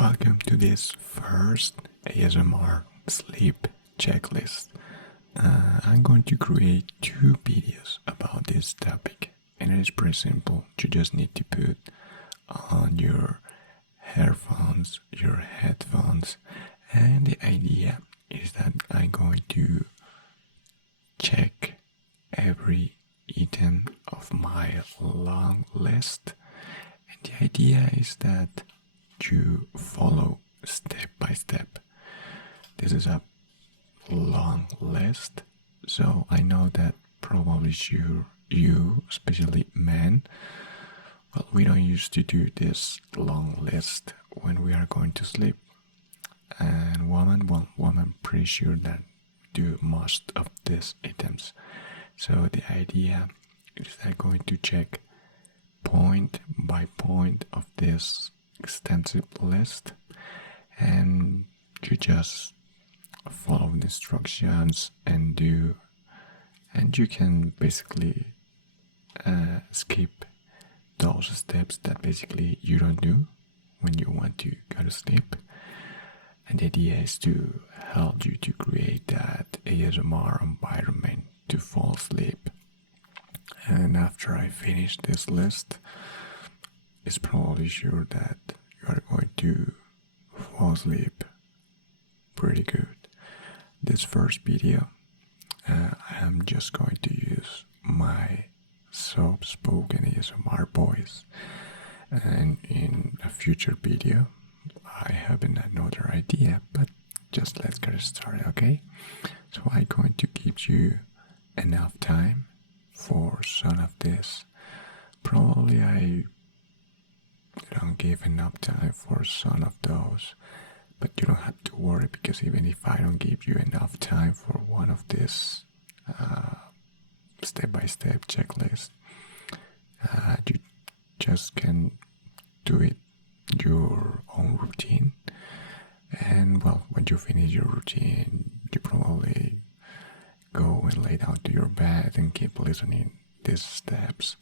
Welcome to this first ASMR sleep checklist. I'm going to create 2 videos about this topic, and it is pretty simple. You just need to put on your earphones, your headphones, and the idea is that I'm going to check every item of my long list, and the idea is that you follow step by step. This is a long list, so I know that probably you, especially men, well, we don't used to do this long list when we are going to sleep. And women pretty sure that do most of these items. So the idea is that I'm going to check point by point of this extensive list, and you just follow the instructions and do, and you can basically skip those steps that basically you don't do when you want to go to sleep. And the idea is to help you to create that ASMR environment to fall asleep. And after I finish this list, it's probably sure that you are going to fall asleep pretty good. This first video, I am just going to use my soft-spoken ASMR voice, and in a future video I have another idea, but just let's get started, okay? So I'm going to give you enough time for some of this. Probably I don't give enough time for some of those, but you don't have to worry, because even if I don't give you enough time for one of these step-by-step checklist, you just can do it your own routine. And well, when you finish your routine, you probably go and lay down to your bed and keep listening these steps.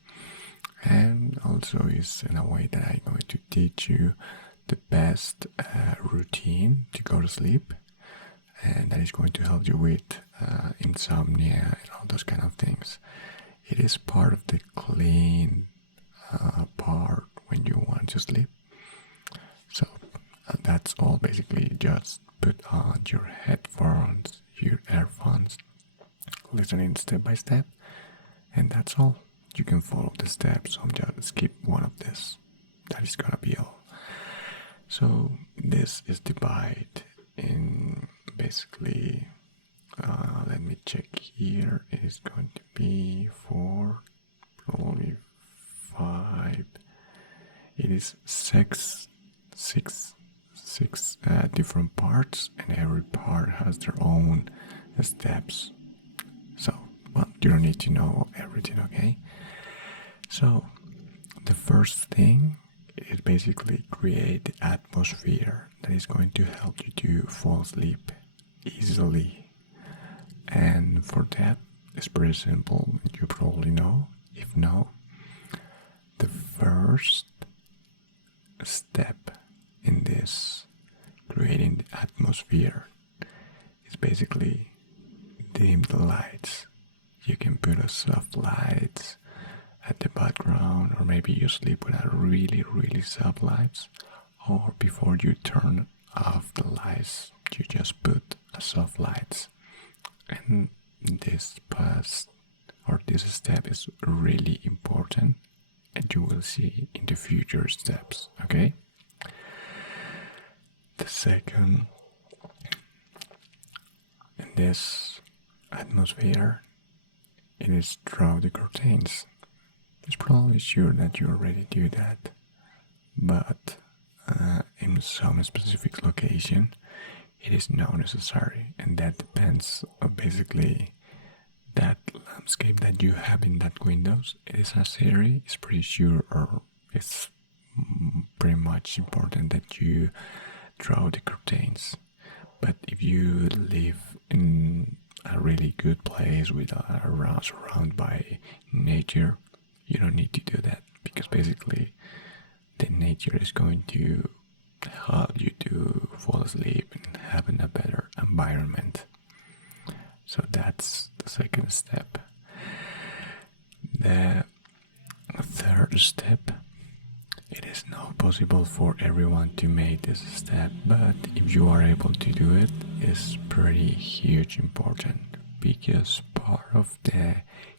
And also is in a way that I'm going to teach you the best routine to go to sleep, and that is going to help you with insomnia and all those kind of things. It is part of the clean part when you want to sleep. So that's all basically. Just put on your headphones, your earphones, listening step by step, and that's all. You can follow the steps, so just skip one of this. That is gonna be all. So this is divided in basically, let me check here. It is going to be 4, probably 5. It is six different parts, and every part has their own steps. So, well, you don't need to know everything, okay? So, the first thing is basically create the atmosphere that is going to help you to fall asleep easily. And for that, it's pretty simple. You probably know. If no, the first step in this creating the atmosphere is basically dim the lights. You can put a soft lights at the background, or maybe you sleep with a really soft lights, or before you turn off the lights you just put a soft lights. And this step is really important, and you will see in the future steps, okay? The second in this atmosphere, it is draw the curtains. It's probably sure that you already do that, but in some specific location it is not necessary, and that depends on basically that landscape that you have in that windows. It is a series, it's pretty sure, or it's pretty much important that you draw the curtains. But if you live in a really good place with surrounded by nature, you don't need to do that, because basically the nature is going to help you asleep and having a better environment. So that's the second step. The third step, it is not possible for everyone to make this step, but if you are able to do it, it's pretty huge important, because part of the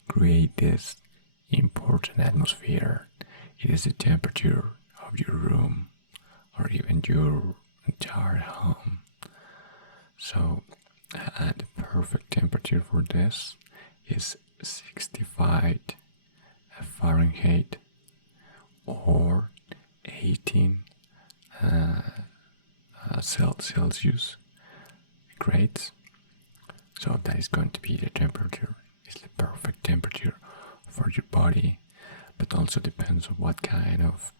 create this important atmosphere, it is the temperature of your room or even your entire home. So the perfect temperature for this is 65 Fahrenheit or 18 Celsius grades. So that is going to be the temperature. It's the perfect temperature for your body, but also depends on what kind of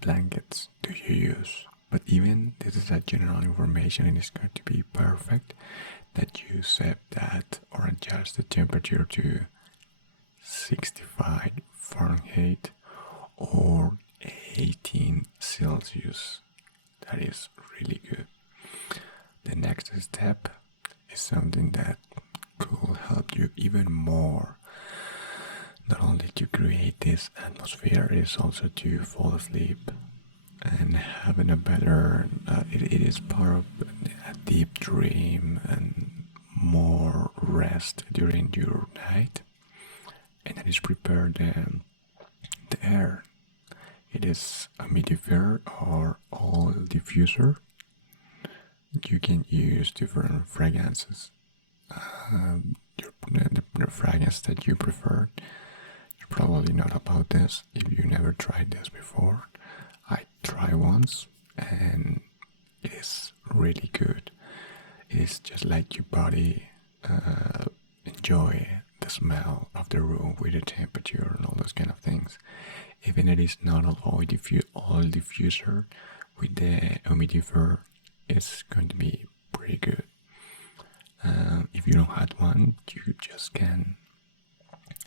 blankets do you use. But even this is a general information, and it's going to be perfect that you set that or adjust the temperature to 65 Fahrenheit or 18 Celsius. That is really good. The next step is something that could help you even more. Not only to create this atmosphere, it is also to fall asleep and having a better, it is part of a deep dream and more rest during your night. And that is prepare the air. It is a humidifier or oil diffuser. You can use different fragrances. The fragrance that you prefer. You probably know about this if you never tried this before. I tried once and it is really good. It is just like your body enjoy the smell of the room with the temperature and all those kind of things. Even it is not an oil diffuser, with the humidifier, it's going to be pretty good. If you don't have one, you just can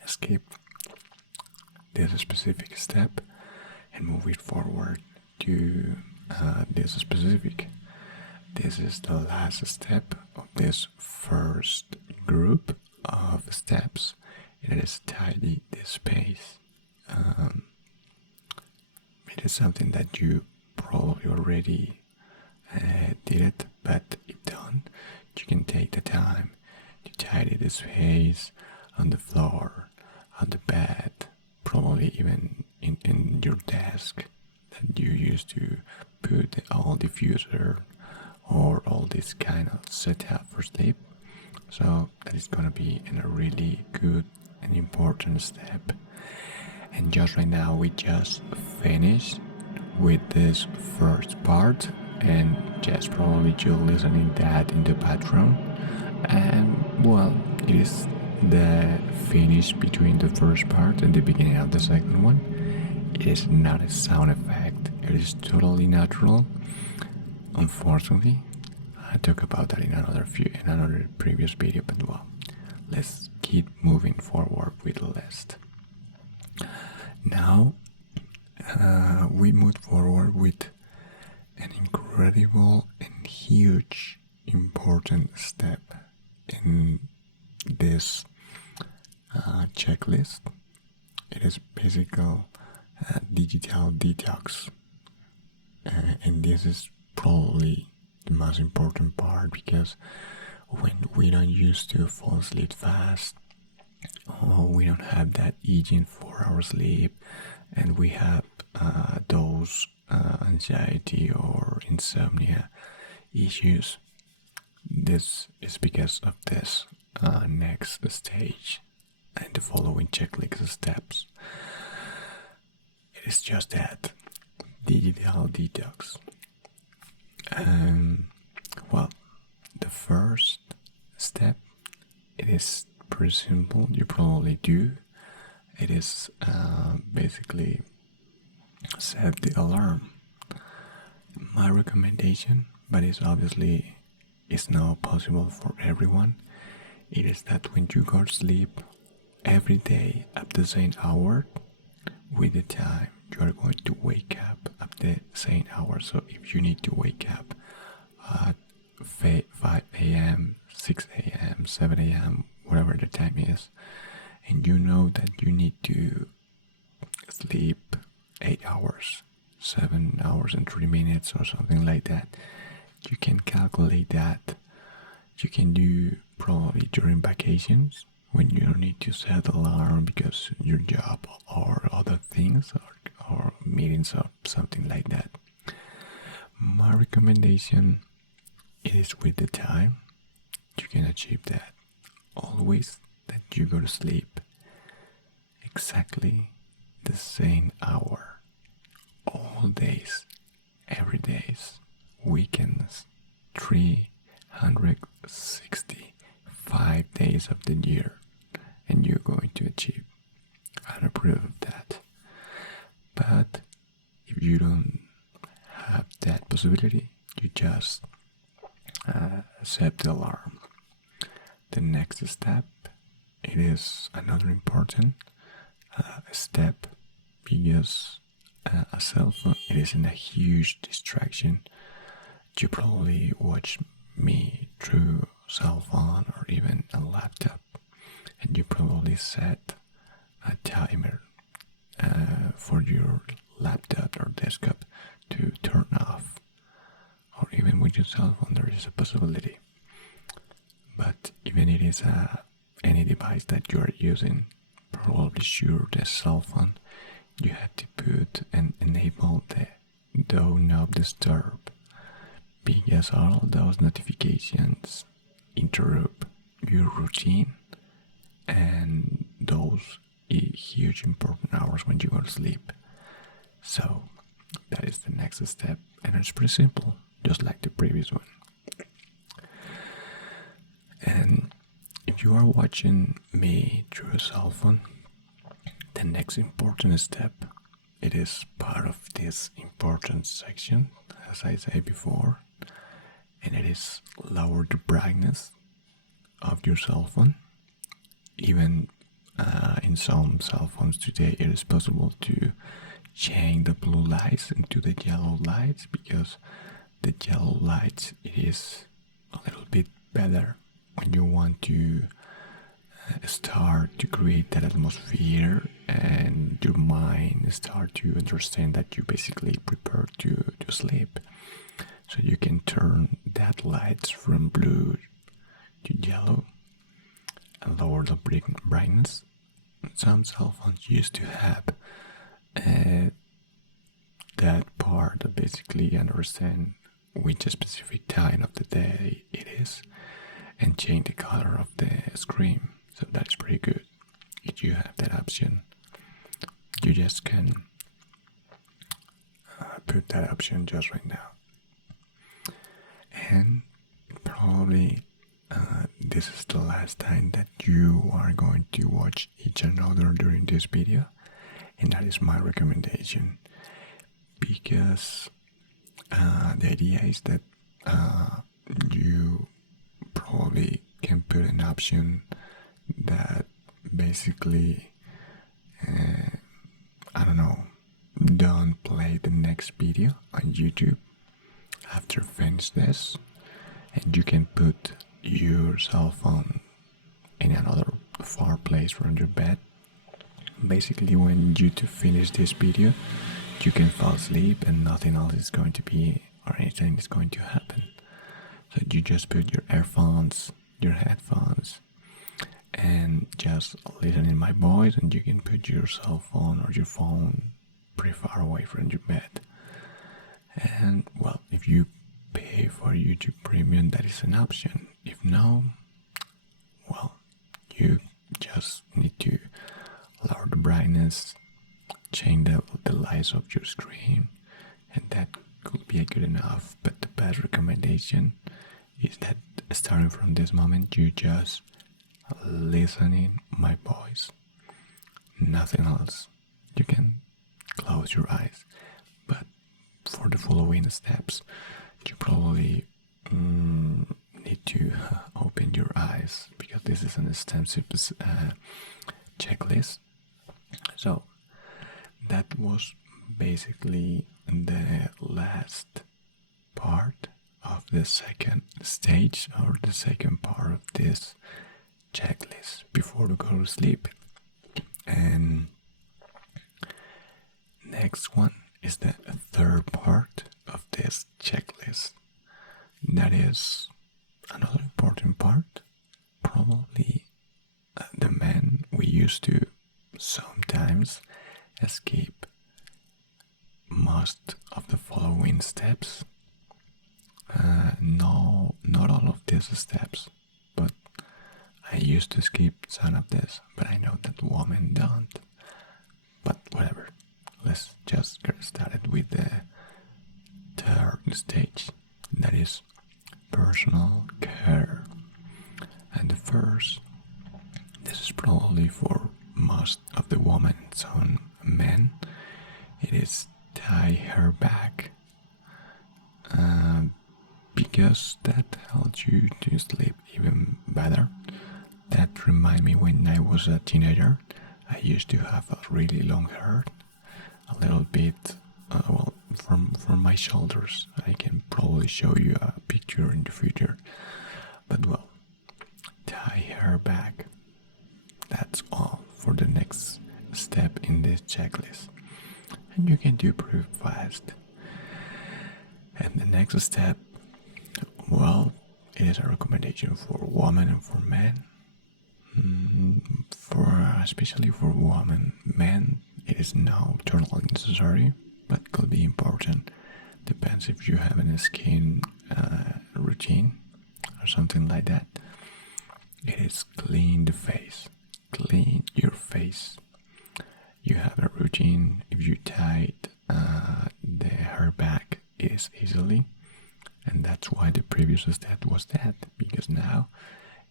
skip this specific step and move it forward to this specific. This is the last step of this first group of steps. It is tidy this space. It is something that you probably already did it, but if done, you can take the time to tidy the space on the floor, on the bed, probably even in your desk that you used to put the oil diffuser or all this kind of setup for sleep. So that is gonna be a really good and important step. And just right now we just finished with this first part, and just probably you listening that in the background. And well, it is the finish between the first part and the beginning of the second one. It is not a sound effect. It is totally natural. Unfortunately, I talk about that in another previous video, but well, let's keep moving forward with the list. Now, we move forward with an incredible and huge important step in this checklist. It is basically digital detox, and this is probably the most important part, because when we don't used to fall asleep fast, or we don't have that eating 4 hours sleep, and we have those anxiety or insomnia issues, this is because of this next stage and the following checklist steps. It is just that digital detox. Well, the first step, it is pretty simple. You probably do. It is basically set the alarm. My recommendation, but it's not possible for everyone. It is that when you go to sleep every day at the same hour, with the time you are going to wake up at the same hour. So if you need to wake up at 5 a.m., 6 a.m., 7 a.m., whatever the time is, and you know that you need to sleep 8 hours, 7 hours and 3 minutes or something like that, you can calculate that. You can do probably during vacations when you don't need to set alarm because your job or other things or meetings or something like that. My recommendation is with the time you can achieve that. Always that you go to sleep exactly the same hour. All days, every days, weekends, 365 days of the year, and you're going to achieve. I approve of that. But if you don't have that possibility, you just set the alarm. The next step, it is another important step because a cell phone, it isn't a huge distraction. You probably watch me through cell phone or even a laptop, and you probably set a timer for your laptop or desktop to turn off, or even with your cell phone there is a possibility. But even it is any device that you are using, probably sure the cell phone, you have to put and enable the do not disturb, because all those notifications interrupt your routine and those huge important hours when you go to sleep. So that is the next step, and it's pretty simple, just like the previous one. And if you are watching me through a cell phone, the next important step, it is part of this important section, as I said before, and it is lower the brightness of your cell phone. Even in some cell phones today, it is possible to change the blue lights into the yellow lights, because the yellow light is a little bit better when you want to start to create that atmosphere and your mind start to understand that you basically prepare to sleep. So you can turn that lights from blue to yellow and lower the brightness. Some cell phones used to have that part that basically understand which specific time of the day it is and change the color of the screen. So that's pretty good. If you have that option, you just can put that option just right now. And probably this is the last time that you are going to watch each another during this video, and that is my recommendation, because the idea is that you probably can put an option that basically I don't know, don't play the next video on YouTube after finish this, and you can put your cell phone in another far place from your bed. Basically, when you to finish this video, you can fall asleep and nothing else is going to be or anything is going to happen. So you just put your earphones, your headphones, and just listen in my voice, and you can put your cell phone or your phone pretty far away from your bed. And well, if you pay for YouTube Premium, that is an option. If no, well, you just need to lower the brightness, change the lights of your screen, and that could be good enough. But the best recommendation is that starting from this moment, you just listening my voice, nothing else. You can close your eyes, but for the following steps, you probably need to open your eyes, because this is an extensive checklist. So that was basically the last part of the second stage or the second part of this checklist before you go to sleep. And next one is the third part of this checklist. That is another important part. Probably the men we used to sometimes skip most of the following steps. No, not all of these steps, but I used to skip some of this, but I know that women don't. But whatever, let's just get started with the third stage, that is personal care. And the first, this is probably for most of the women, some men, it is tie her back. Because that helps you to sleep even better. That reminds me when I was a teenager, I used to have a really long hair, a little bit, from my shoulders. I can probably show you a picture in the future. But well, tie her back. That's all for the next step in this checklist. And you can do pretty fast. And the next step, well, it is a recommendation for women and for men. Especially for women, men, it is not totally necessary, but could be important. Depends if you have a skin routine or something like that. It is clean the face, clean your face. You have a routine. If you tie the hair back, it is easily, and that's why the previous step was that, because now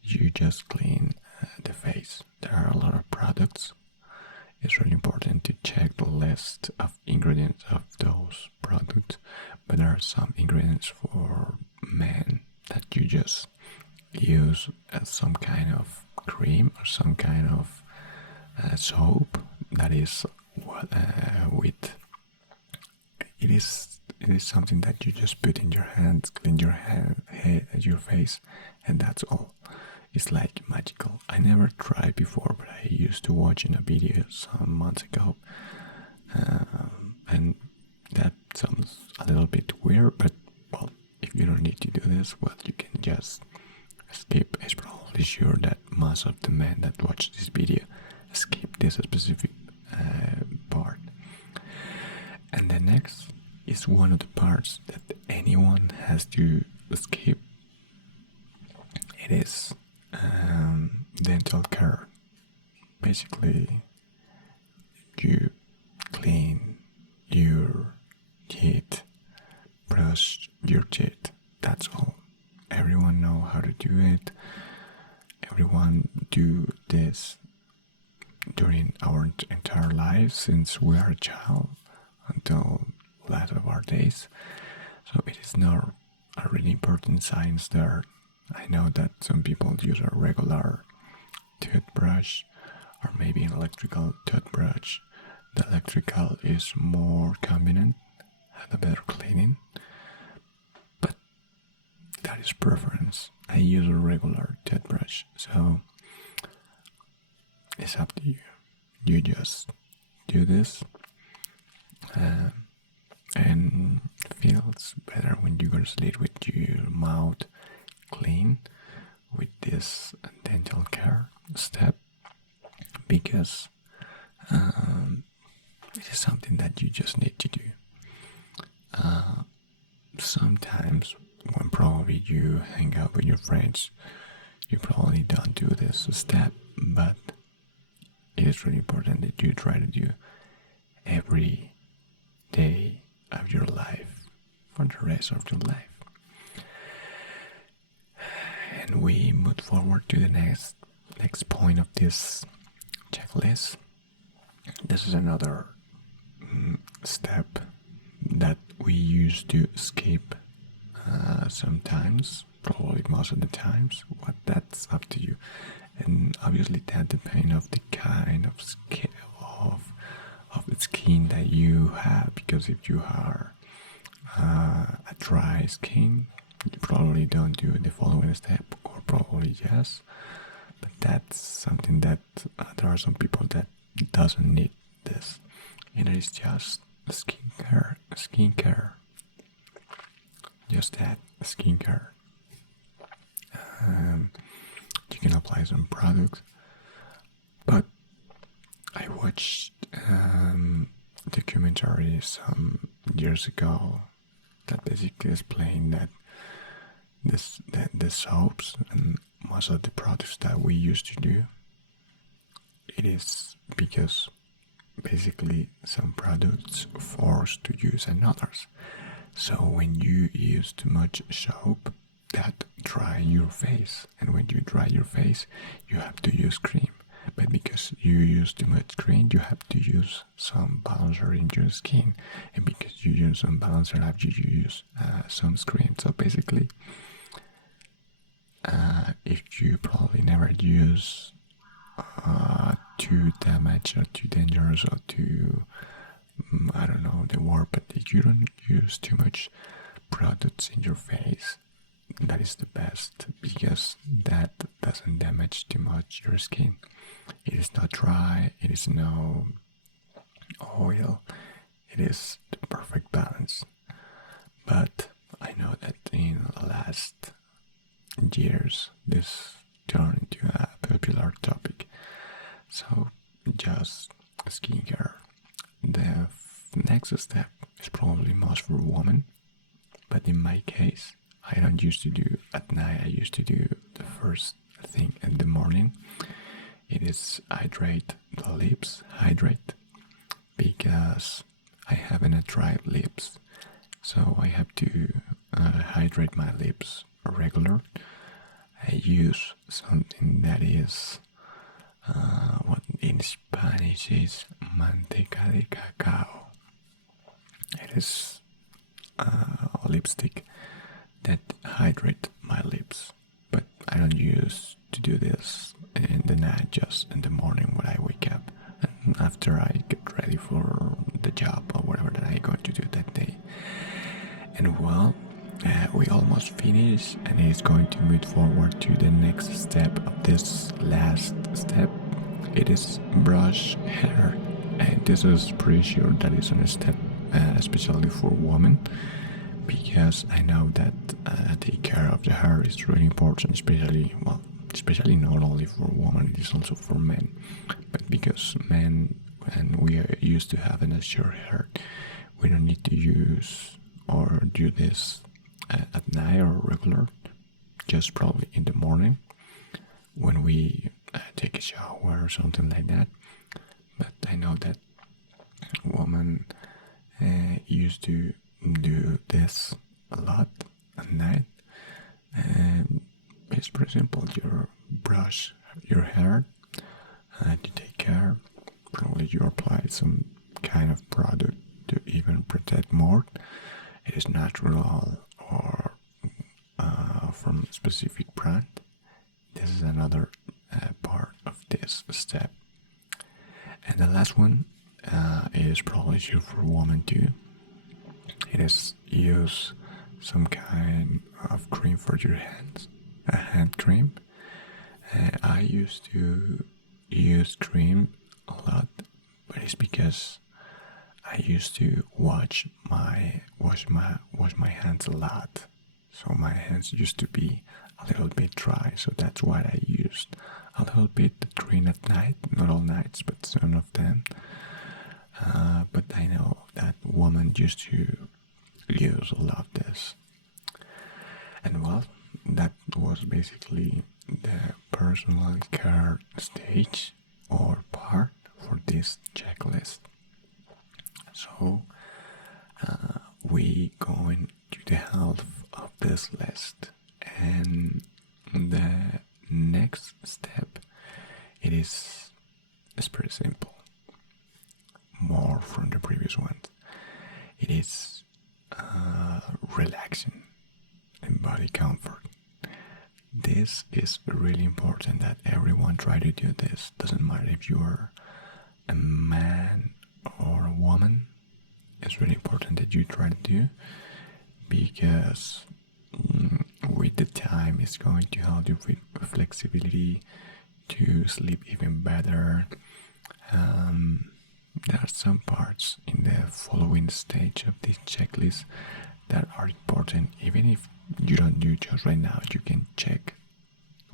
you just clean the face. There are a lot of products. It's really important to check the list of ingredients of those products, but there are some ingredients for men that you just use as some kind of cream or some kind of soap that is with it is something that you just put in your hands, clean your head, your face, and that's all. It's like magical. I never tried before, but I used to watch in a video some months ago, and that sounds a little bit weird. But well, if you don't need to do this, well, you can just skip. I'm probably sure that most of the men that watch this video skip this specific part. And the next is one of the parts that anyone has to skip. It is dental care. Basically, you clean your teeth, brush your teeth. That's all. Everyone know how to do it. Everyone do this during our entire lives since we are a child until last of our days. So it is not a really important science there. I know that some people use a regular toothbrush or maybe an electrical toothbrush. The electrical is more convenient, have a better cleaning, but that is preference. I use a regular toothbrush, so it's up to you. You just do this, and it feels better when you go to sleep with your mouth clean with this dental care step, because it is something that you just need to do. Sometimes when probably you hang out with your friends, you probably don't do this step, but it is really important that you try to do every day of your life for the rest of your life. And we move forward to the next point of this checklist. This is another step that we used to skip sometimes, probably most of the times. What that's up to you, and obviously that depends of the kind of skin of the skin that you have. Because if you are a dry skin, you probably don't do the following step, or probably yes, but that's something that there are some people that doesn't need this. And it is just skincare, just that skincare. You can apply some products, but I watched documentary some years ago that basically explained that the soaps and most of the products that we used to do, it is because basically some products forced to use and others. So when you use too much soap, that dry your face, and when you dry your face, you have to use cream. But because you use too much cream, you have to use some balancer in your skin, and because you use some balancer, you use some screen. So basically, if you probably never use too damaged or too dangerous or too, I don't know the word, but if you don't use too much products in your face, that is the best, because that doesn't damage too much your skin. It is not dry, it is no oil, it is the perfect balance. But I know that in the last years this turned into a popular topic. So just skincare. The next step is probably most for women, but in my case, I don't used to do at night. I used to do the first thing in the morning. It is hydrate the lips, because I haven't dry lips, so I have to hydrate my lips regular. I use something that is what in Spanish is manteca de cacao. It is a lipstick that hydrate my lips, but I don't use to do this in the night, just in the morning when I wake up and after I get ready for the job or whatever that I'm going to do that day. And well, we almost finished, and it's going to move forward to the next step of this last step. It is brush hair, and this is pretty sure that is a step especially for women, because I know that take care of the hair is really important, especially not only for women, it is also for men. But because men, and we are used to having a short hair, we don't need to use or do this at night or regular, just probably in the morning when we take a shower or something like that. But I know that women used to do this a lot at night, and it's pretty simple. You brush your hair, you take care, probably you apply some kind of product to even protect more. It is natural or from a specific brand. This is another part of this step. And the last one is probably used for women too. It is use some kind of cream for your hands, a hand cream. I used to use cream a lot, but it's because I used to wash my hands a lot, so my hands used to be a little bit dry. So that's why I used a little bit cream at night, not all nights, but some of them. But I know that women used to use a lot of this, and well, that was basically the personal care stage or part for this checklist. So we going to the half of this list, and the next step it's pretty simple, more from the previous ones. It is relaxing and body comfort. This is really important that everyone try to do this. Doesn't matter if you are a man or a woman. It's really important that you try to do, because is going to help you with flexibility to sleep even better. There are some parts in the following stage of this checklist that are important. Even if you don't do just right now, you can check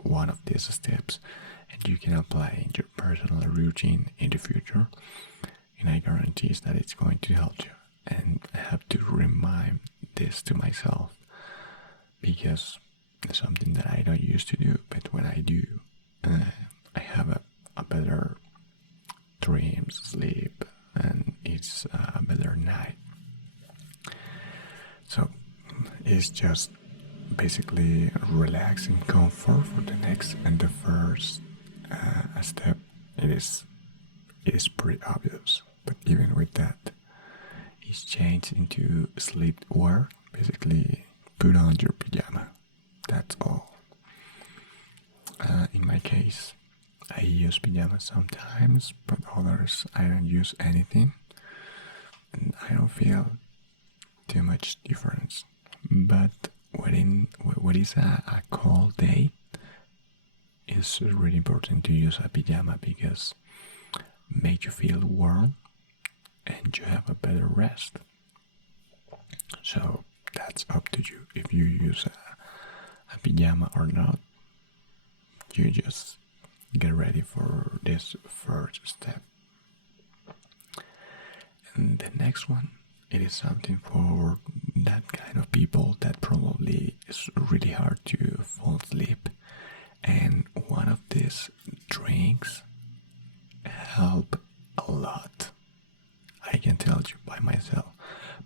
one of these steps and you can apply in your personal routine in the future, and I guarantee that it's going to help you. And I have to remind this to myself because it's something that I don't used to do, but when I do, I have a better dreams, sleep, and it's a better night. So it's just basically relaxing comfort for the next and the first step. It is pretty obvious, but even with that, it's changed into sleep wear. Basically, put on your pajama. That's all. In my case, I use pajamas sometimes, but others I don't use anything, and I don't feel too much difference. But what is a cold day, it's really important to use a pajama because make you feel warm and you have a better rest. So that's up to you if you use a pajama or not. You just get ready for this first step. And the next one, it is something for that kind of people that probably is really hard to fall asleep. And one of these drinks help a lot. I can tell you by myself,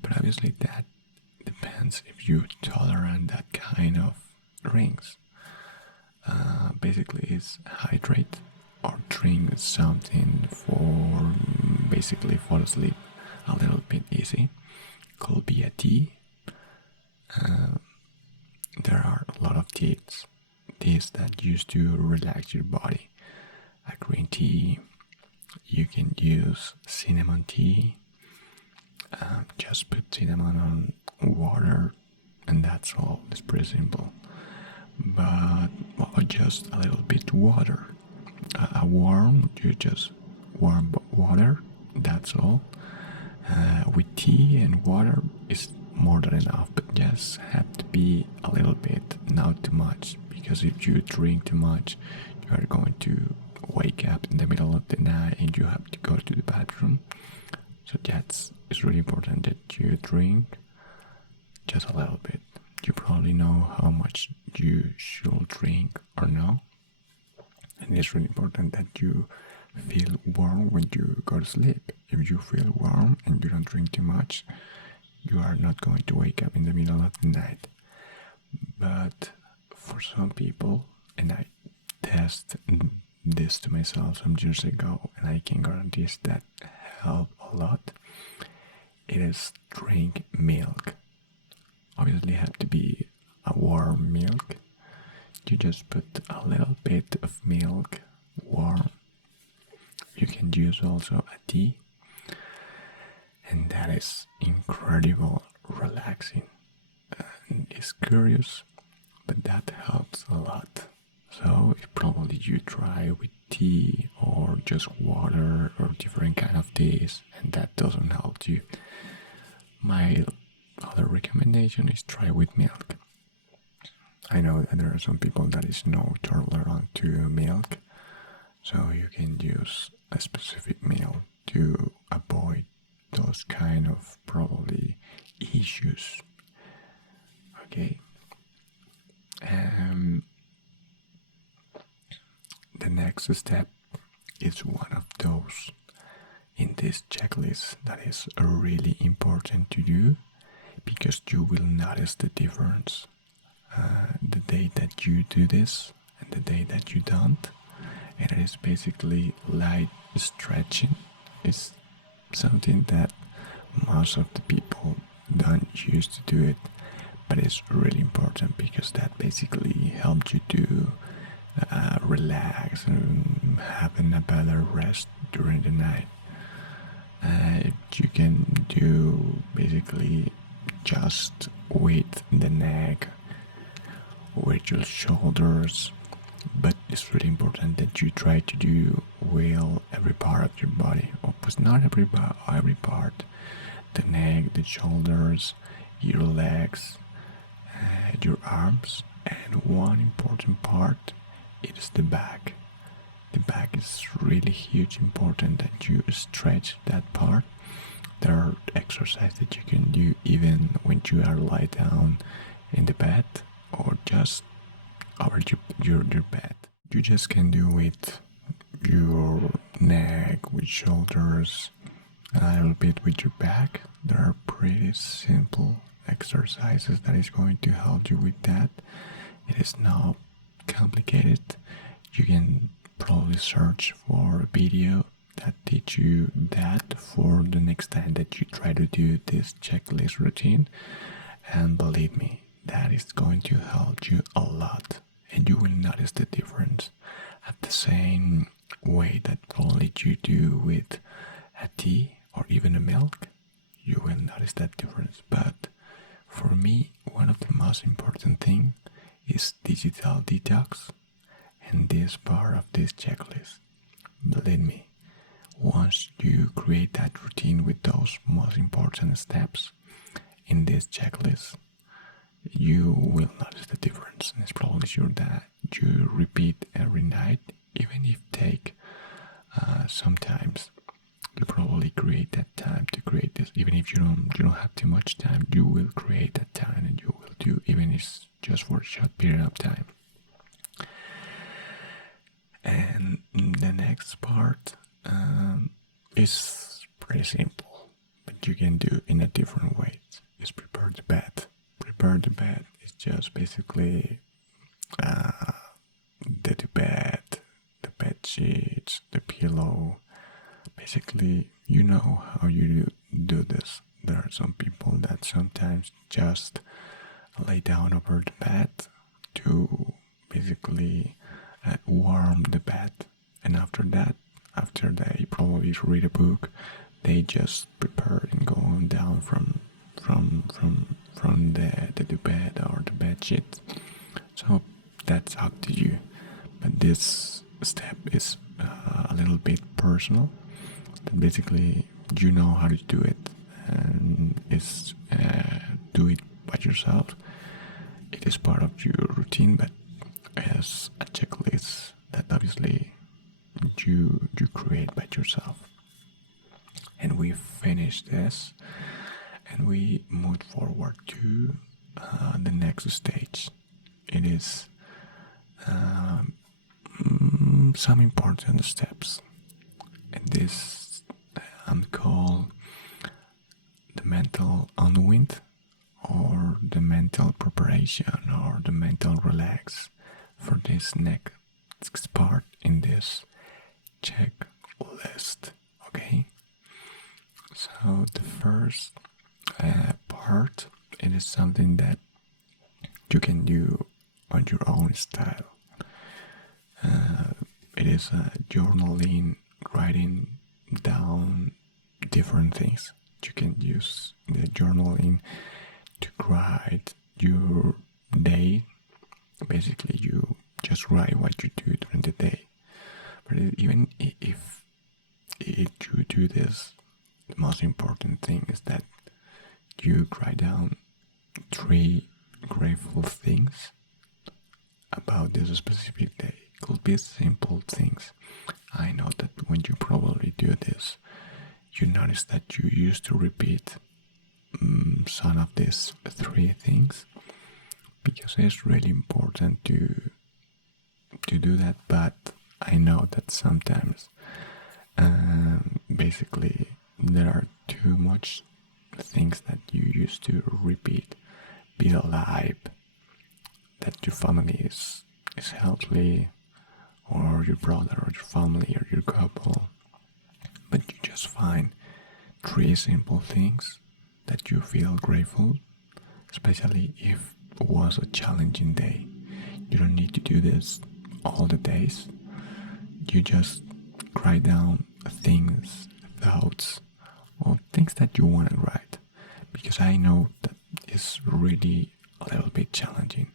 but obviously that depends if you tolerate that kind of drinks. Basically, it's hydrate or drink something for basically fall asleep a little bit easy. Could be a tea. There are a lot of teas that used to relax your body. A green tea. You can use cinnamon tea. Just put cinnamon on water, and that's all. It's pretty simple. But just a little bit water. You just warm water. That's all. With tea and water is more than enough, but just have to be a little bit, not too much, because if you drink too much, you are going to wake up in the middle of the night and you have to go to the bathroom. So it's really important that you drink just a little bit. You probably know how much you should drink or no, and it's really important that you feel warm when you go to sleep. If you feel warm and you don't drink too much, you are not going to wake up in the middle of the night. But for some people, and I test this to myself some years ago, and I can guarantee that help a lot, it is drink milk. Obviously have to be a warm milk. You just put a little bit of milk warm. You can use also a tea, and that is incredible relaxing. And it's curious, but that helps a lot. So if probably you try with tea or just water or different kind of teas and that doesn't help you, my other recommendation is try with milk. I know that there are some people that is no tolerant to milk, so you can use a specific milk to avoid those kind of probably issues. Okay. The next step is one of those in this checklist that is really important to do, because you will notice the difference the day that you do this and the day that you don't. And it is basically light stretching. It's something that most of the people don't used to do it, but it's really important because that basically helps you to relax and having a better rest during the night. You can do basically just with the neck with your shoulders, but it's really important that you try to do well every part of your body. Of course, not every part. The neck, the shoulders, your legs, your arms, and one important part is the back. The back is really huge, important that you stretch that part. There are exercises that you can do even when you are lie down in the bed or just over your bed. You just can do with your neck, with shoulders, a little bit with your back. There are pretty simple exercises that is going to help you with that. It is not complicated. You can probably search for a video that teach you that for the next time that you try to do this checklist routine, and believe me, that is going to help you a lot, and you will notice the difference at the same way that probably you do with a tea or even a milk. You will notice that difference. But for me, one of the most important thing is digital detox, and this part of this checklist. Believe me, once you create that routine with those most important steps in this checklist, you will notice the difference. And it's probably sure that you repeat every night, even if take sometimes you probably create that time to create this. Even if you don't have too much time, you will create that time and you will do, even if it's just for a short period of time. And the next part is pretty simple, but you can do in a different way. Is prepare the bed. Prepare the bed is just basically the bed sheets, the pillow. Basically, you know how you do this. There are some people that sometimes just lay down over the bed to basically warm the bed, and after that, after they probably read a book, they just prepare and go on down from the bed or the bed sheet. So that's up to you. But this step is a little bit personal. That basically you know how to do it, and it's do it by yourself. It is part of your routine, but as a checklist that obviously you create by yourself. And we finish this, and we move forward to the next stage. It is some important steps, and this called the mental unwind, or the mental preparation, or the mental relax for this next part in this checklist. Okay, so the first part, it is something that you can do on your own style. It is journaling, writing down different things. You can use the journaling to write your day. Basically, you just write what you do during the day. But even if you do this, the most important thing is that you write down 3 grateful things about this specific day. It could be simple things. I know that when you probably do this, you notice that you used to repeat some of these 3 things, because it's really important to do that. But I know that sometimes basically there are too much things that you used to repeat. Be alive, that your family is healthy, or your brother or your family or your couple. But you just find 3 simple things that you feel grateful, especially if it was a challenging day. You don't need to do this all the days. You just write down things, thoughts, or things that you want to write. Because I know that it's really a little bit challenging.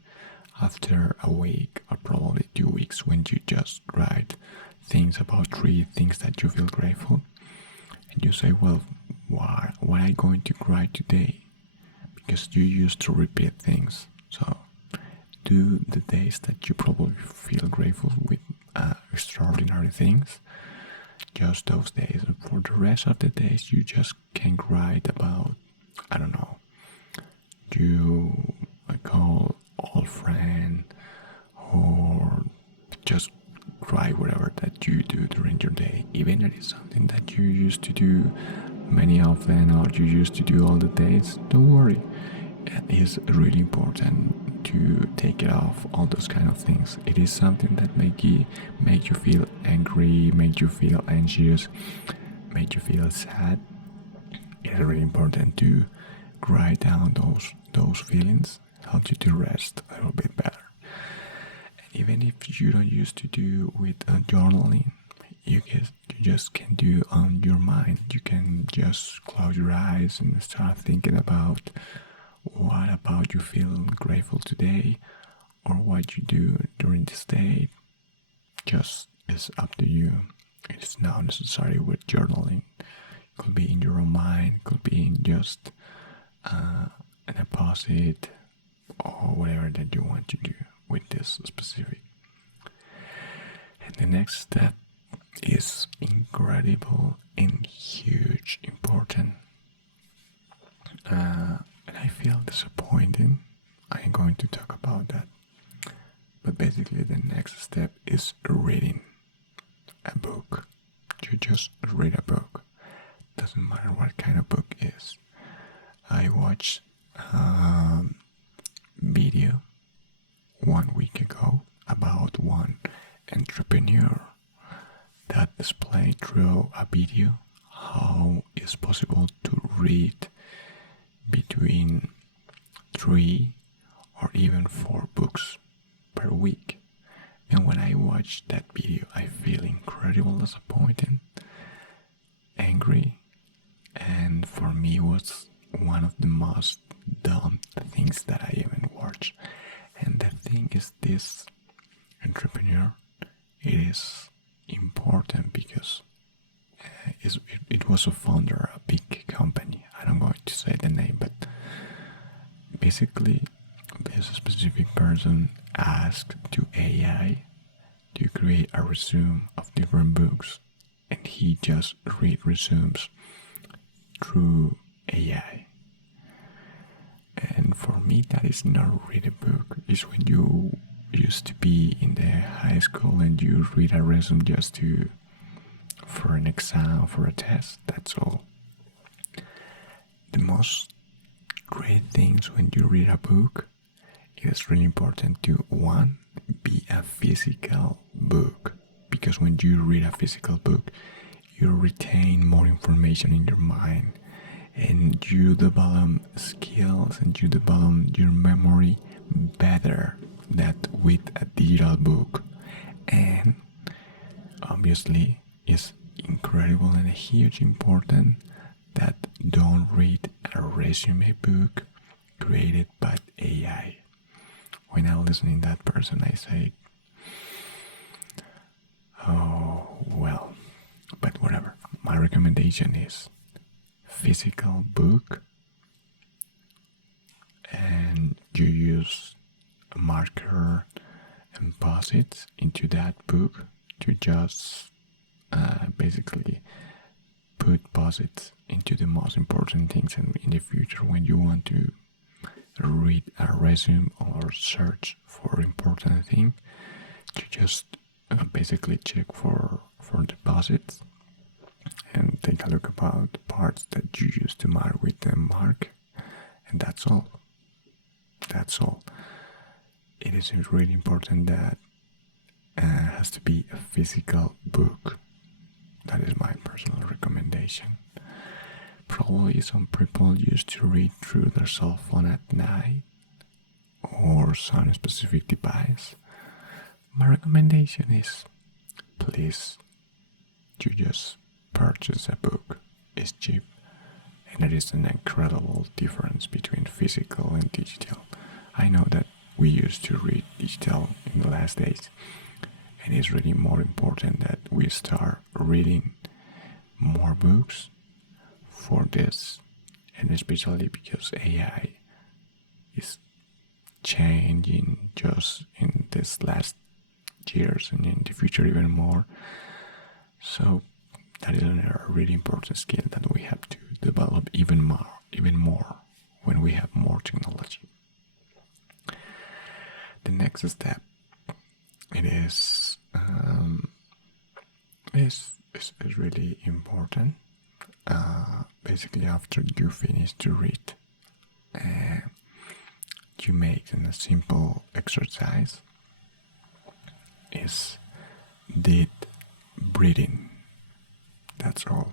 after a week or probably 2 weeks, when you just write things about 3 things that you feel grateful, and you say, well, what am I going to write today? Because you used to repeat things. So do the days that you probably feel grateful with extraordinary things, just those days. And for the rest of the days, you just can write about, I don't know, you call old friend, or just write whatever that you do during your day, even if it is something that you used to do many of them, or you used to do all the days. Don't worry, it is really important to take it off, all those kind of things. It is something that make you feel angry, make you feel anxious, make you feel sad. It is really important to write down those feelings, help you to rest a little bit better. And even if you don't used to do with journaling, you just can do on your mind. You can just close your eyes and start thinking about what about you feel grateful today, or what you do during this day. Just is up to you. It's not necessary with journaling. It could be in your own mind, it could be in just an opposite, or whatever that you want to do with this specific. And the next step is incredible and huge important. And I feel disappointed. I am going to talk about that. But basically, the next step is reading a book. You just read a book. Doesn't matter what kind of book it is. I watched a video 1 week ago about one entrepreneur that explained through a video how it's possible to read between 3 or even 4 books per week. And when I watched that video, I feel incredible disappointed, angry, and for me it was one of the most dumb things that I even watched. And the thing is, this entrepreneur, it is important because it was a founder of a big company. I'm going to say the name, but basically this specific person asked to AI to create a resume of different books, and he just read resumes through AI. And for me, that is not read a book. It's when you used to be in the high school and you read a resume just for an exam, for a test. That's all. The most great things when you read a book, it is really important to, one, be a physical book, because when you read a physical book, you retain more information in your mind, and you develop skills and you develop your memory better than with a digital book. And obviously it's incredible and huge important that don't read a resume book created by AI. When I'm listening to that person, I say, oh well, but whatever. My recommendation is physical book, and you use a marker and post-its into that book to just basically put post-its into the most important things, and in the future when you want to read a resume or search for important thing, you just basically check for deposits and take a look about the parts that you used to mark with the mark, and that's all. It is really important that has to be a physical book. That is my personal recommendation. Probably some people used to read through their cell phone at night or some specific device. My recommendation is, please, you just purchase a book. It's cheap, and there is an incredible difference between physical and digital. I know that we used to read digital in the last days. And it's really more important that we start reading more books for this, and especially because AI is changing just in this last years and in the future even more. So that is a really important skill that we have to develop even more when we have more technology. The next step, it is really important. Basically, after you finish to read, you make a simple exercise. Is deep breathing. That's all.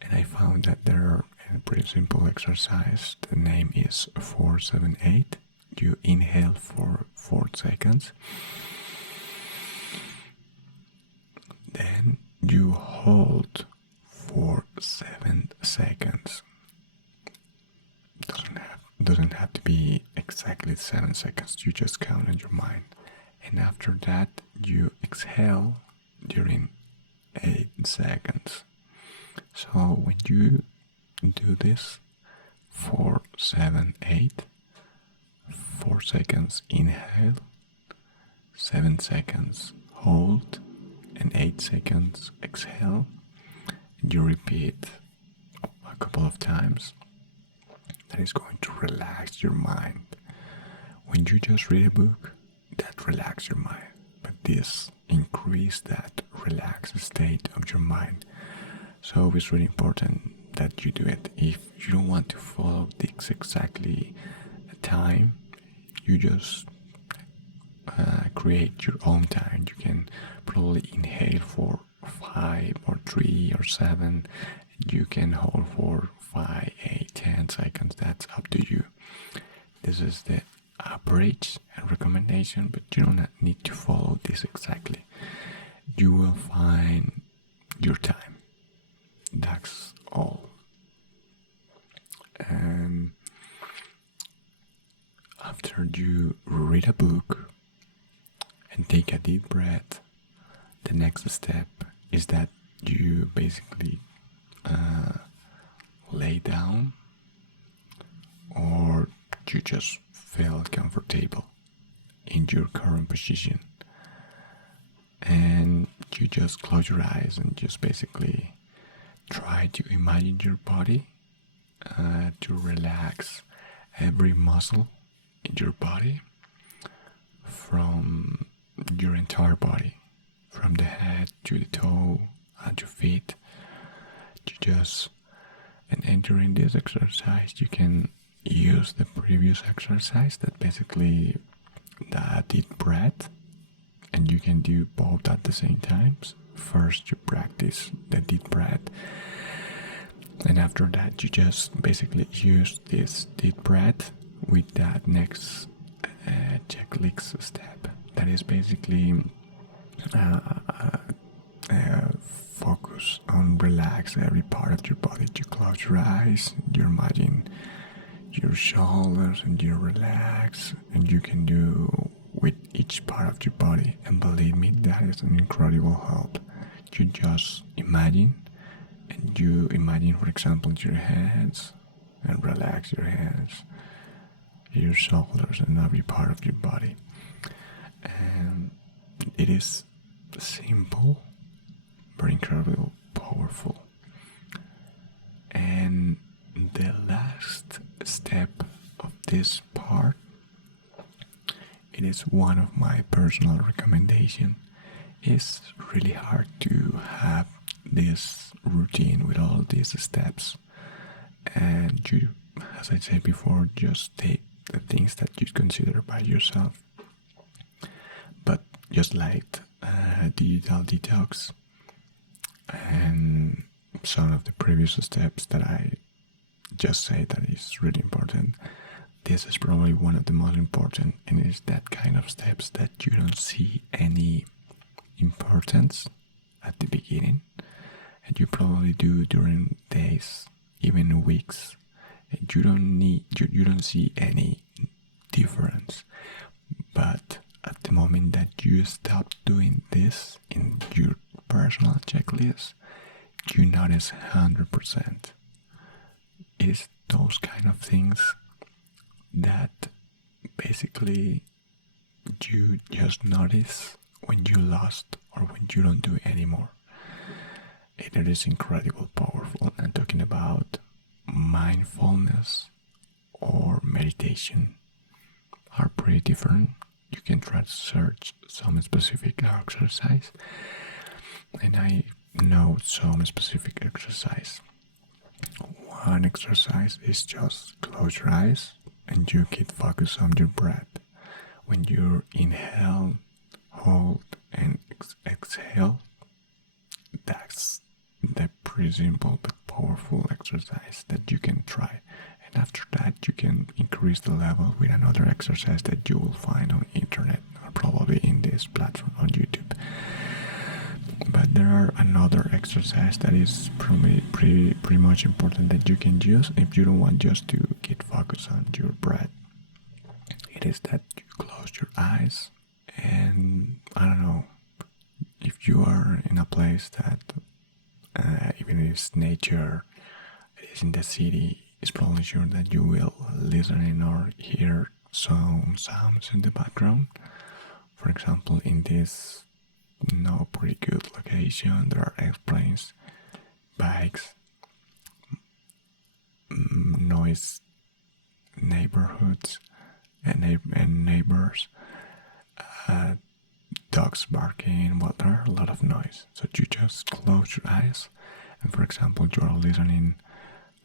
And I found that there are a pretty simple exercise. The name is 478. You inhale for 4 seconds. Then you hold for 7 seconds. Doesn't have to be exactly 7 seconds. You just count in your mind. And after that, you exhale during 8 seconds. So when you do this 4, 7, 8, 4 seconds inhale, 7 seconds hold, and 8 seconds exhale, you repeat a couple of times. That is going to relax your mind. When you just read a book, that relax your mind, but this increase that relaxed state of your mind. So it's really important that you do it. If you don't want to follow this exactly time, you just create your own time. You can probably inhale for 5 or 3 or 7. You can hold for 5, 8, 10 seconds. That's up to you. This is the average and recommendation, but you don't need to follow this exactly. You will find your time. That's all. And after you read a book and take a deep breath, the next step is that you basically lay down, or you just feel comfortable in your current position, and you just close your eyes and just basically try to imagine your body to relax every muscle in your body, from your entire body, from the head to the toe and your feet. And during this exercise you can use the previous exercise, that basically the deep breath, and you can do both at the same times. First you practice the deep breath, and after that you just basically use this deep breath with that next checklist step, that is basically focus on relax every part of your body. You close your eyes, you imagine your shoulders and you relax, and you can do with each part of your body, and believe me, that is an incredible help. You just imagine, and you imagine, for example, your hands, and relax your hands, your shoulders, and every part of your body. And it is simple, but incredibly powerful. And the last step of this part, it is one of my personal recommendations. It's really hard to have this routine with all these steps, and you, as I said before, just take the things that you consider by yourself. But just like digital detox and some of the previous steps that I just say that is really important, this is probably one of the most important, and it's that kind of steps that you don't see any importance at the beginning, and you probably do during days, even weeks, and you don't see any difference. But at the moment that you stop doing this in your personal checklist, you notice 100%. It is those kind of things that basically you just notice when you lost or when you don't do it anymore. It is incredibly powerful. I'm talking about mindfulness or meditation are pretty different. You can try to search some specific exercise, and I know some specific exercise. One exercise is just close your eyes and you keep focus on your breath. When you inhale, hold, and exhale, that's the pretty simple but powerful exercise that you can try. And after that, you can increase the level with another exercise that you will find on internet or probably in this platform on YouTube. But there are another exercise that is pretty much important that you can use if you don't want just to get focused on your breath. It is that you close your eyes and I don't know, if you are in a place that even if it's nature, it is in the city, it's probably sure that you will listen or hear some sounds in the background. For example, in this pretty good location, there are airplanes, bikes, noise, neighborhoods, and neighbors, dogs barking. Well, there are a lot of noise. So you just close your eyes, and for example, you are listening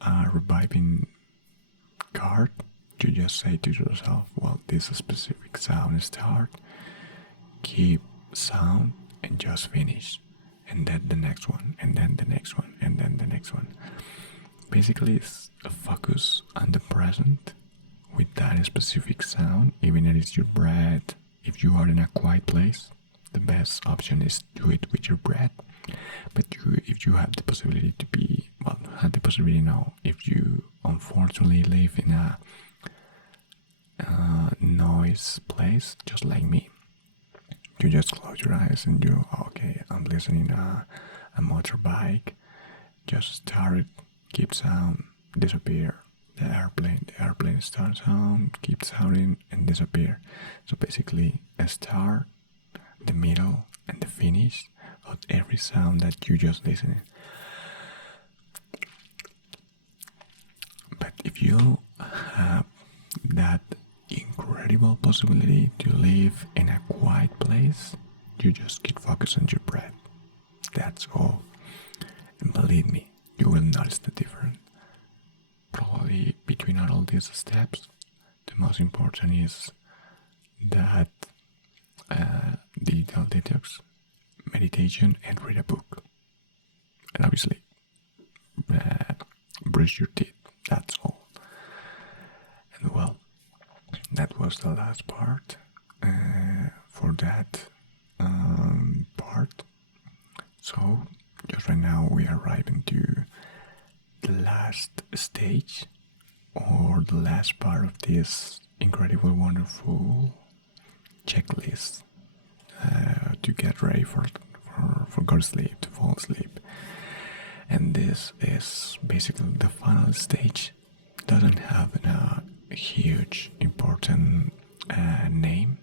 a reviving card. You just say to yourself, well, this specific sound start, keep sound, and just finish, and then the next one, and then the next one, and then the next one. Basically, it's a focus on the present with that specific sound, even if it's your breath. If you are in a quiet place, the best option is do it with your breath. But if you have the possibility to be, well, have the possibility now, if you unfortunately live in a noise place, just like me, you just close your eyes and you, okay, I'm listening a motorbike, just start it, keep sound, disappear. The airplane starts sound, keep sounding, and disappear. So basically, a start, the middle, and the finish of every sound that you just listening. But if you have that incredible possibility to live in a quiet place, you just keep focused on your breath. That's all. And believe me, you will notice the difference. Probably between all these steps, the most important is that digital detox, meditation, and read a book. And obviously, brush your teeth. That's all. And well, that was the last part for that part. So, just right now, we are arriving to the last stage or the last part of this incredible, wonderful checklist to get ready for go to sleep, to fall asleep. And this is basically the final stage. Doesn't have a huge important name.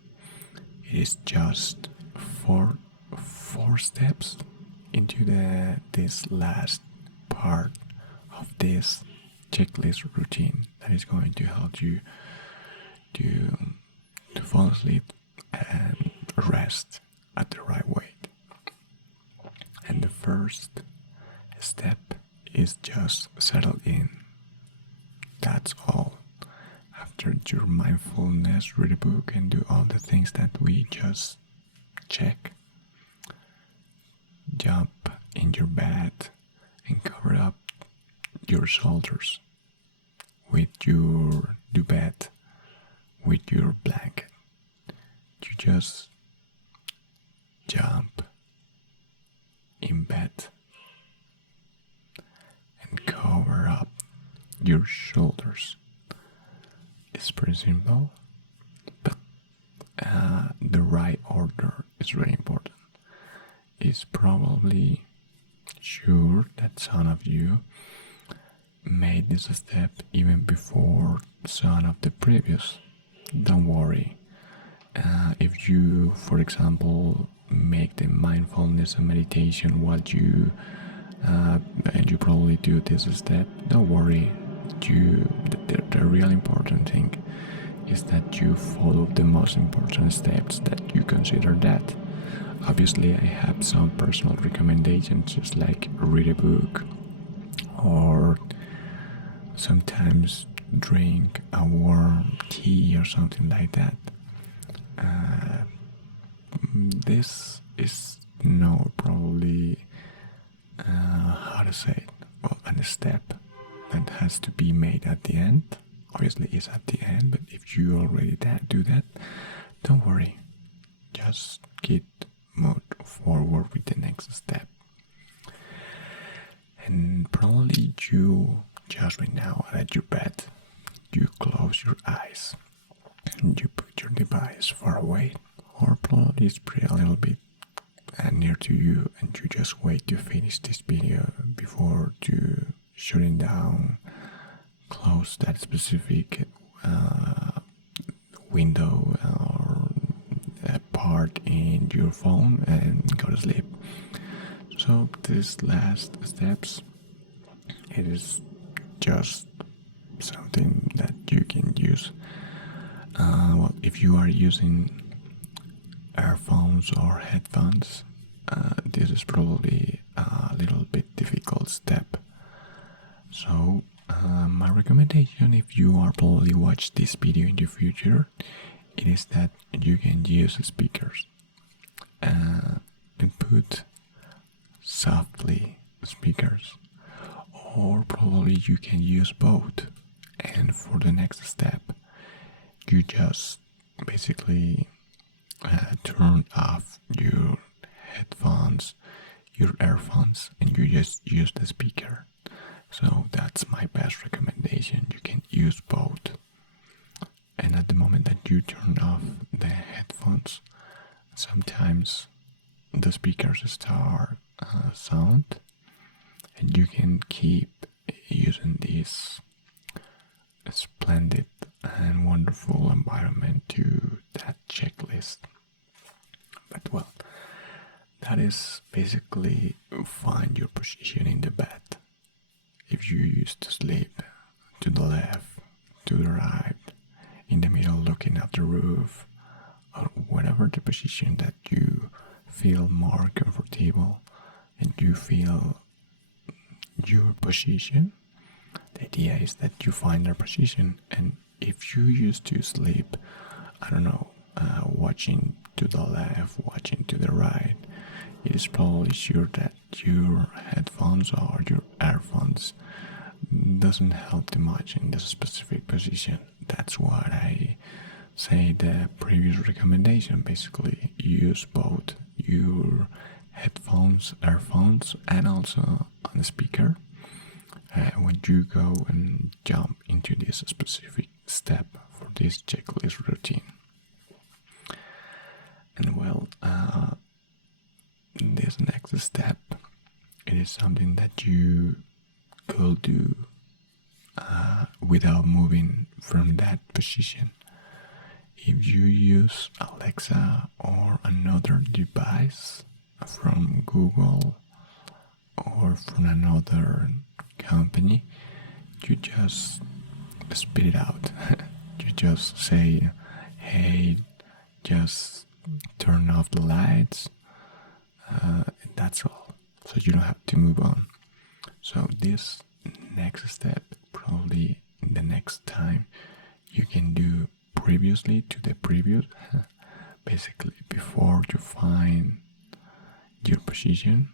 It is just four steps into this last part of this checklist routine that is going to help you to fall asleep and rest at the right weight. And the first step is just settle in. That's all. After your mindfulness, read a book and do all the things that we just check, jump in your bed and cover up your shoulders with your bed, with your blanket. You just jump in bed and cover up your shoulders. It's pretty simple, is really important. It's probably sure that some of you made this step even before some of the previous. Don't worry. If you, for example, make the mindfulness and meditation while you and you probably do this step, don't worry. The real important thing is that you follow the most important steps that you consider that. Obviously, I have some personal recommendations, just like read a book or sometimes drink a warm tea or something like that. This is no probably how to say it, well, a step that has to be made at the end. Obviously it's at the end, but if you already do that, don't worry, just move forward with the next step. And probably you just right now at your bed, you close your eyes and you put your device far away, or probably it's a little bit near to you, and you just wait to finish this video before to shutting down, close that specific window or part in your phone and go to sleep. So these last steps, it is just something that you can use. Well, if you are using earphones or headphones, this is probably a little bit difficult step. So my recommendation, if you are probably watch this video in the future, it is that you can use speakers and put softly speakers, or probably you can use both. And for the next step, you just basically turn off your headphones, your earphones, and you just use the speaker. So that's my best recommendation. You can use both. And at the moment that you turn off the headphones, sometimes the speakers start sound, and you can keep using this splendid and wonderful environment to that checklist. But well, that is basically find your position in the bed. If you used to sleep to the left, to the right, in the middle looking at the roof, or whatever the position that you feel more comfortable and you feel your position, the idea is that you find your position. And if you used to sleep, I don't know, watching to the left, watching to the right, it is probably sure that your headphones or your earphones doesn't help too much in this specific position. That's what I say the previous recommendation. Basically, use both your headphones, earphones, and also on the speaker when you go and jump into this specific step for this checklist routine. And well, this next step, it is something that you could do without moving from that position. If you use Alexa or another device from Google or from another company, you just spit it out. You just say, hey, just turn off the lights. That's all. So you don't have to move on. So this next step, probably the next time, you can do previously to the previous. Basically, before you find your position,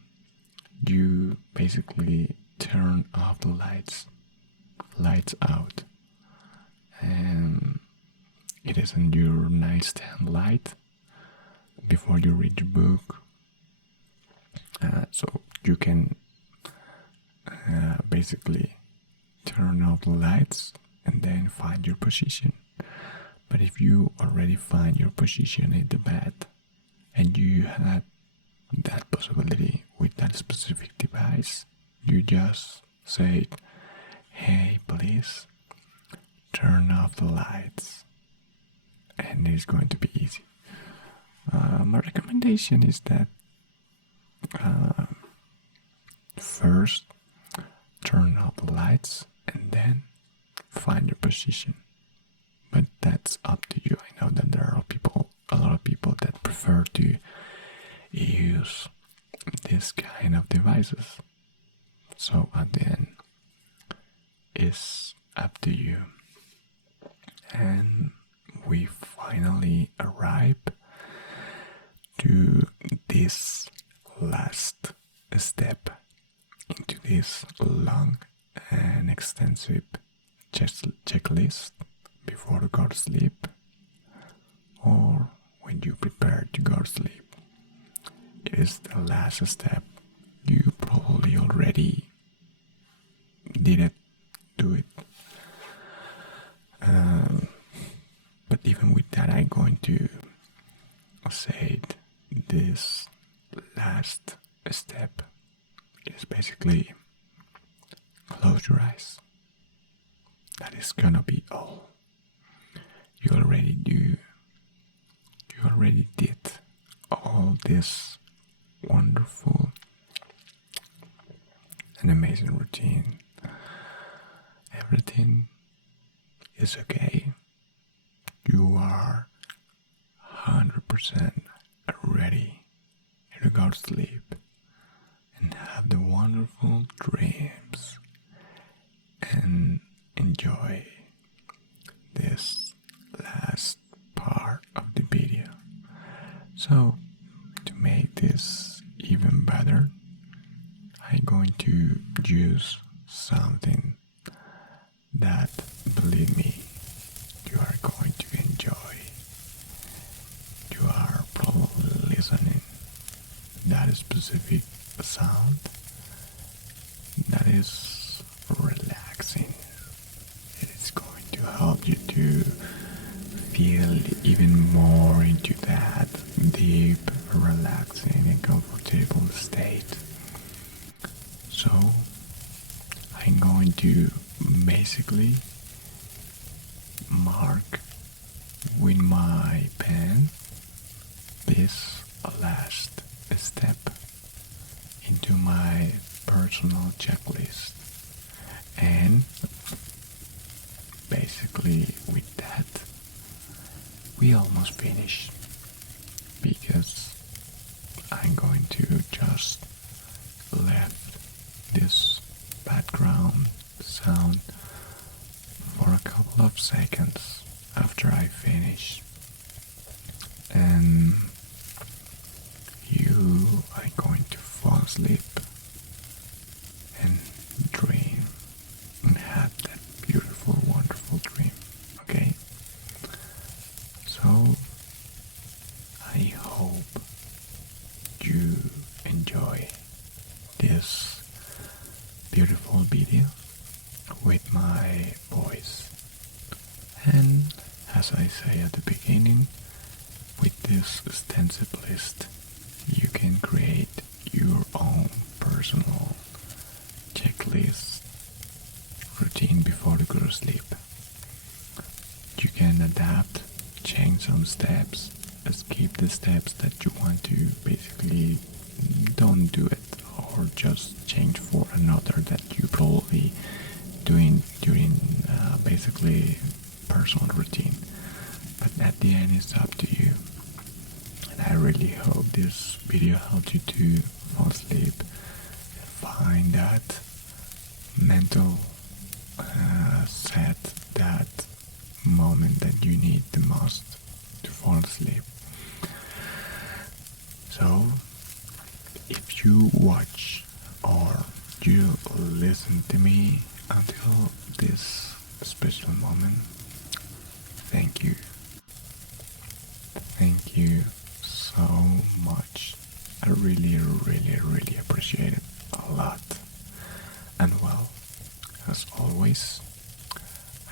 you basically turn off the lights out, and it isn't your nightstand light before you read your book. So you can basically turn off the lights and then find your position. But if you already find your position in the bed, and you have that possibility with that specific device, you just say, hey, please turn off the lights, and it's going to be easy. My recommendation is that first turn off the lights and then find your position. But that's up to you. I know that there are a lot of people that prefer to use this kind of devices. So at the end, it's up to you. And we finally arrive to this last step into this long and extensive checklist before you go to sleep or when you prepare to go to sleep. It is the last step. You probably already didn't do it. But even with that, I'm going to say this last step is basically close your eyes. That is gonna be all. You already did all this wonderful and amazing routine. Everything is okay. You are 100% ready to go to sleep and have the wonderful dreams and enjoy this last part of the video. So, to make this even better, I'm going to use something that, believe me, you are going to enjoy. You are probably listening that specific sound that is relaxing. It is going to help you to feel even more into that deep, relaxing and comfortable state. So I'm going to basically mark with my pen this last step into my personal checklist, and basically with that we almost finish, because I'm going to just left this background sound for a couple of seconds after I finish, and you are going to fall asleep and dream and have that beautiful, wonderful dream. Okay? So I hope you enjoy this beautiful video with my voice. And as I say at the beginning, with this extensive list, you can create your own personal checklist routine before you go to sleep. You can adapt, change some steps, skip the steps that you want to, basically don't do it, or just change for another that you probably doing during basically personal routine. But at the end, it's up to you. And I really hope this video helped you to fall asleep and find that mental set, that moment that you need the most to fall asleep. So if you watch or you listen to me until this special moment, thank you. Thank you so much. I really, really, really appreciate it a lot. And well, as always,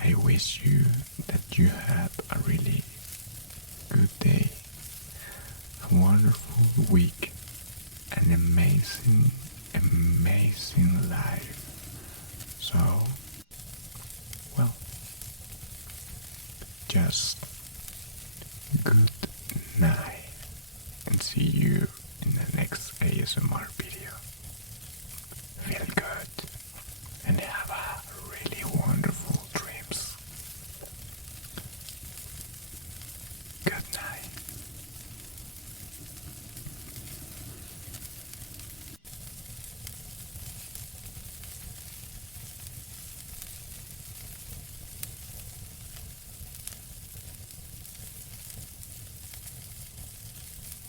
I wish you that you have a really good day, a wonderful week, an amazing, amazing life. So, well, just good night.